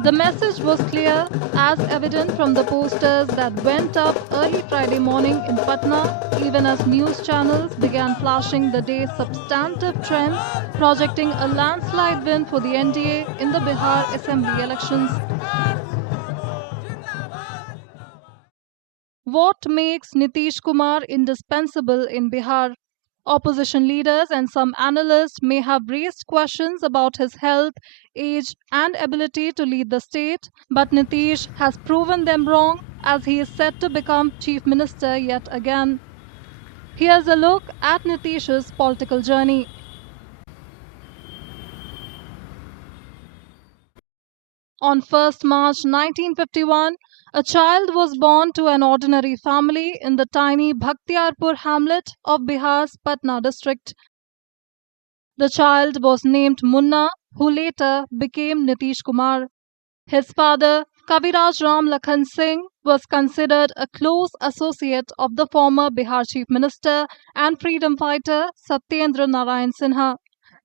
The message was clear, as evident from the posters that went up early Friday morning in Patna, even as news channels began flashing the day's substantive trends, projecting a landslide win for the NDA in the Bihar Assembly elections. What makes Nitish Kumar indispensable in Bihar? Opposition leaders and some analysts may have raised questions about his health, age, and ability to lead the state, but Nitish has proven them wrong as he is set to become chief minister yet again. Here's a look at Nitish's political journey. On 1st March 1951, a child was born to an ordinary family in the tiny Bhaktiyarpur hamlet of Bihar's Patna district. The child was named Munna, who later became Nitish Kumar. His father, Kaviraj Ram Lakhan Singh, was considered a close associate of the former Bihar Chief Minister and freedom fighter Satyendra Narayan Sinha.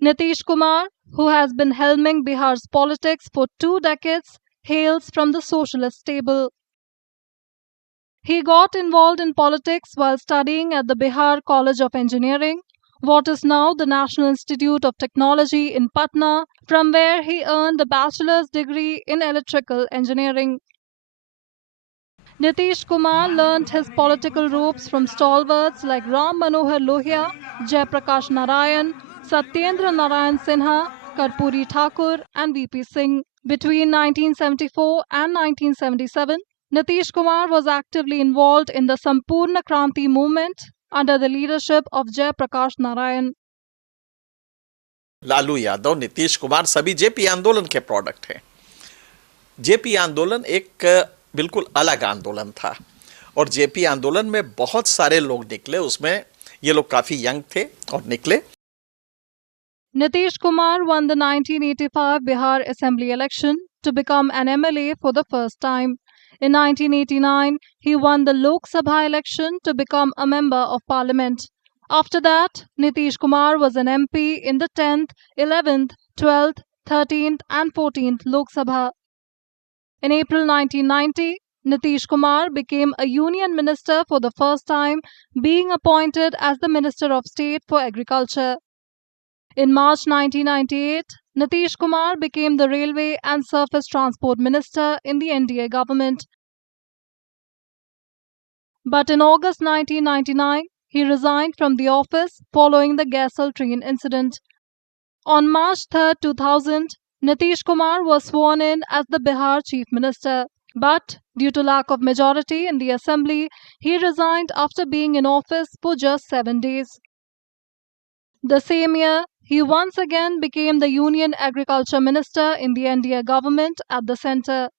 Nitish Kumar, who has been helming Bihar's politics for 2 decades, hails from the socialist stable. He got involved in politics while studying at the Bihar College of Engineering, what is now the National Institute of Technology in Patna, from where he earned a bachelor's degree in electrical engineering. Nitish Kumar learned his political ropes from stalwarts like Ram Manohar Lohia, Jayaprakash Narayan, Satyendra Narayan Sinha, Karpuri Thakur, and VP Singh. Between 1974 and 1977, Nitish Kumar was actively involved in the Sampurna Kranti movement under the leadership of Jayaprakash Narayan. Lalu Yadav, Nitish Kumar सभी JP आंदोलन के product हैं। JP आंदोलन एक बिल्कुल अलग आंदोलन था और जेपी आंदोलन में बहुत सारे लोग निकले, उसमें ये लोग काफी यंग थे और निकले। Nitish Kumar won the 1985 Bihar Assembly election to become an MLA for the first time. In 1989, he won the Lok Sabha election to become a member of parliament. After that, Nitish Kumar was an MP in the 10th, 11th, 12th, 13th, and 14th Lok Sabha. In April 1990, Nitish Kumar became a union minister for the first time, being appointed as the Minister of State for Agriculture. In March 1998, Nitish Kumar became the Railway and Surface Transport Minister in the NDA government. But in August 1999, he resigned from the office following the Gaisal train incident. On March 3, 2000, Nitish Kumar was sworn in as the Bihar Chief Minister. But due to lack of majority in the assembly, he resigned after being in office for just 7 days. The same year, he once again became the Union Agriculture Minister in the NDA government at the centre.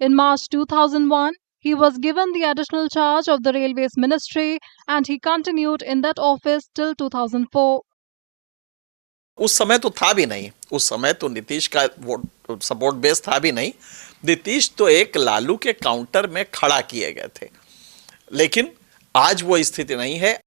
In March 2001, he was given the additional charge of the Railways Ministry and he continued in that office till 2004. उस समय तो था भी नहीं, उस समय तो नीतीश का वोट सपोर्ट बेस था भी नहीं। नीतीश तो एक लालू के काउंटर में खड़ा किए गए थे, लेकिन आज वो स्थिति नहीं है।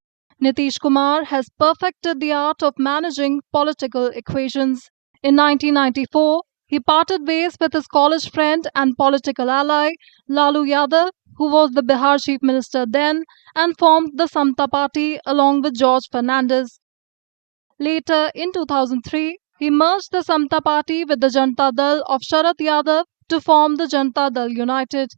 Nitish Kumar has perfected the art of managing political equations. In 1994, he parted ways with his college friend and political ally, Lalu Yadav, who was the Bihar Chief Minister then, and formed the Samta Party along with George Fernandez. Later, in 2003, he merged the Samta Party with the Janata Dal of Sharad Yadav to form the Janata Dal United.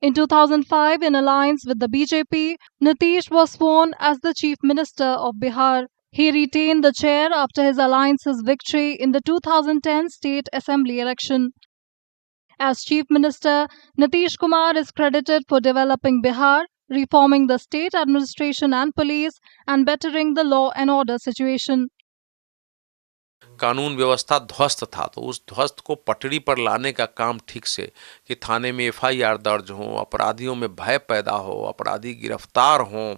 In 2005, in alliance with the BJP, Nitish was sworn as the Chief Minister of Bihar. He retained the chair after his alliance's victory in the 2010 State Assembly election. As Chief Minister, Nitish Kumar is credited for developing Bihar, reforming the state administration and police, and bettering the law and order situation. कानून व्यवस्था ध्वस्त था, तो उस ध्वस्त को पटरी पर लाने का काम ठीक से, कि थाने में एफआईआर दर्ज हो, अपराधियों में भय पैदा हो, अपराधी गिरफ्तार हों,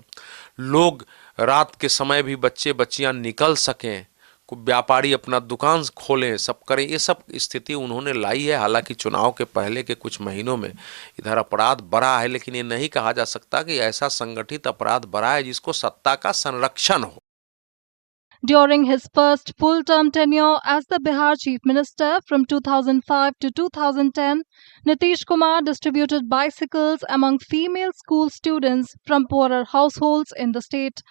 लोग रात के समय भी बच्चे बच्चियां निकल सकें, व्यापारी अपना दुकान खोलें, सब करें, ये सब स्थिति उन्होंने लाई है। हालांकि चुनाव के पहले के कुछ महीनों में इधर अपराध बढ़ा है, लेकिन ये नहीं कहा जा सकता कि ऐसा संगठित अपराध बढ़ा है जिसको सत्ता का संरक्षण हो। During his first full-term tenure as the Bihar Chief Minister from 2005 to 2010, Nitish Kumar distributed bicycles among female school students from poorer households in the state.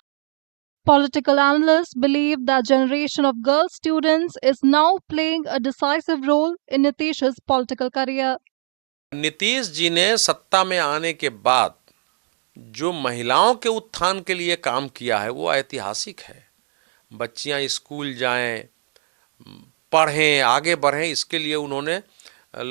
Political analysts believe that generation of girl students is now playing a decisive role in Nitish's political career. Nitish ji ने सत्ता में आने के बाद जो महिलाओं के उत्थान के लिए काम किया है वो ऐतिहासिक है। बच्चियां स्कूल जाएं, पढ़ें, आगे बढ़ें, इसके लिए उन्होंने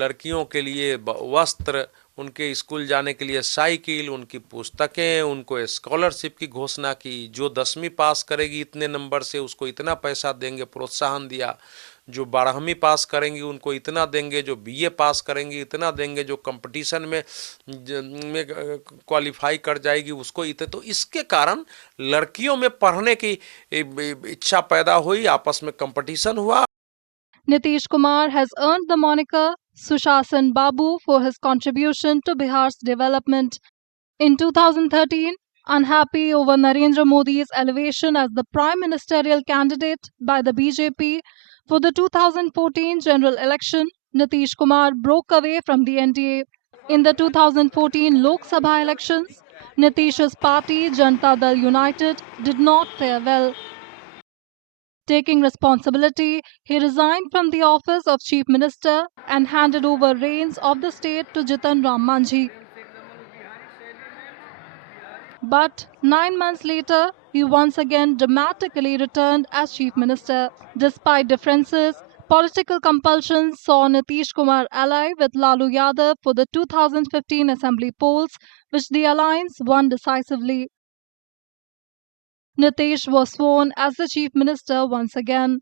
लड़कियों के लिए वस्त्र, उनके स्कूल जाने के लिए साइकिल, उनकी पुस्तकें, उनको स्कॉलरशिप की घोषणा की। जो 10वीं पास करेगी इतने नंबर से उसको इतना पैसा देंगे, प्रोत्साहन दिया। जो 12वीं पास करेंगी उनको इतना देंगे, जो बीए पास करेंगी इतना देंगे, जो कंपटीशन में क्वालिफाई कर जाएगी उसको इतने। तो इसके कारण लड़कियों में पढ़ने की इच्छा पैदा हुई, आपस में कंपटीशन हुआ। Nitish Kumar has earned the moniker Sushasan Babu for his contribution to Bihar's development. In 2013, unhappy over Narendra Modi's elevation as the prime ministerial candidate by the BJP for the 2014 general election, Nitish Kumar broke away from the NDA. In the 2014 Lok Sabha elections, Nitish's party Janata Dal United did not fare well. Taking responsibility, he resigned from the office of Chief Minister and handed over reins of the state to Jitan Ram Manjhi. But 9 months later, he once again dramatically returned as Chief Minister. Despite differences, political compulsion saw Nitish Kumar ally with Lalu Yadav for the 2015 assembly polls, which the alliance won decisively. Nitish was sworn as the Chief Minister once again.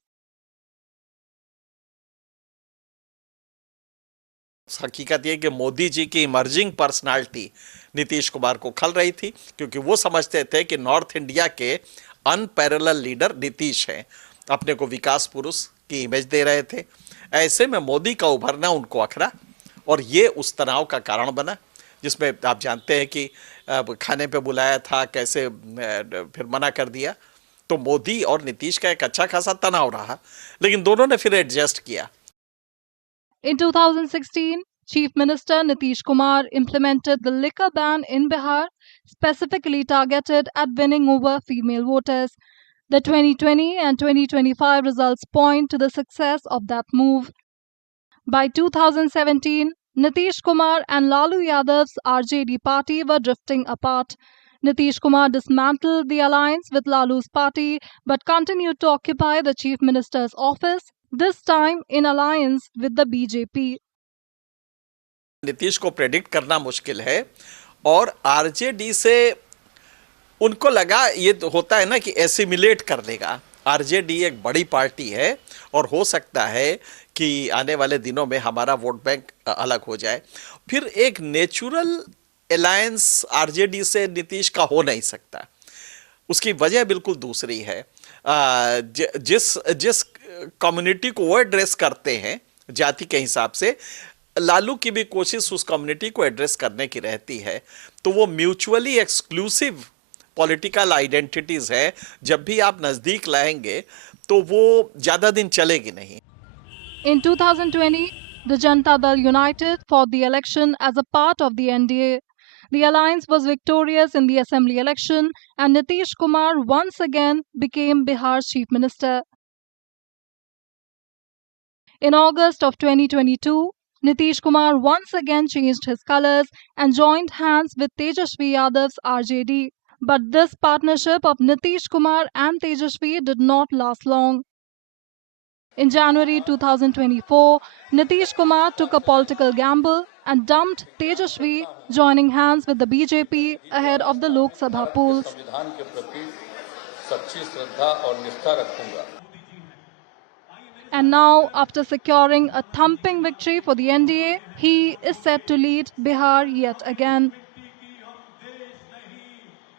हकीकत ये कि मोदी जी की emerging personality Nitish Kumar को खल रही थी, क्योंकि वो समझते थे कि नॉर्थ इंडिया के अनपैरेलल लीडर नीतीश हैं, अपने को विकास पुरुष की इमेज दे रहे थे। ऐसे में मोदी का उभरना उनको अखरा और ये उस तनाव का कारण बना, जिसमें आप जानते हैं कि खाने पे बुलाया था, कैसे फिर मना कर दिया। तो मोदी और नीतीश का एक अच्छा खासा तनाव रहा, लेकिन दोनों ने फिर एडजस्ट किया। In 2016, Chief Minister Nitish Kumar implemented the liquor ban in Bihar, specifically targeted at winning over female voters. The 2020 and 2025 results point to the success of that move. By 2017, Nitish Kumar and Lalu Yadav's RJD party were drifting apart. Nitish Kumar dismantled the alliance with Lalu's party but continued to occupy the Chief Minister's office, this time in alliance with the BJP. Nitish को predict करना मुश्किल है और RJD से उनको लगा, ये तो होता है ना कि एसिमिलेट कर लेगा। आरजेडी एक बड़ी पार्टी है और हो सकता है कि आने वाले दिनों में हमारा वोट बैंक अलग हो जाए। फिर एक नेचुरल अलायंस आरजेडी से नीतीश का हो नहीं सकता। उसकी वजह बिल्कुल दूसरी है। जिस कम्युनिटी को वो एड्रेस करते हैं जाति के हिसाब से, लालू की भी कोशिश उस कम्युनिटी को एड्रेस करने की रहती है। तो वो म्यूचुअली एक्सक्लूसिव पॉलिटिकल आइडेंटिटीज है, जब भी आप नजदीक लाएंगे तो वो ज्यादा दिन चलेगी नहीं। In 2020, the Janata Dal united for the election as a part of the NDA. The alliance was victorious in the assembly election and Nitish Kumar once again became Bihar's Chief Minister. In August of 2022, Nitish Kumar once again changed his colors and joined hands with Tejashwi Yadav's RJD. But this partnership of Nitish Kumar and Tejashwi did not last long. In January 2024, Nitish Kumar took a political gamble and dumped Tejashwi, joining hands with the BJP ahead of the Lok Sabha polls. And now, after securing a thumping victory for the NDA, he is set to lead Bihar yet again.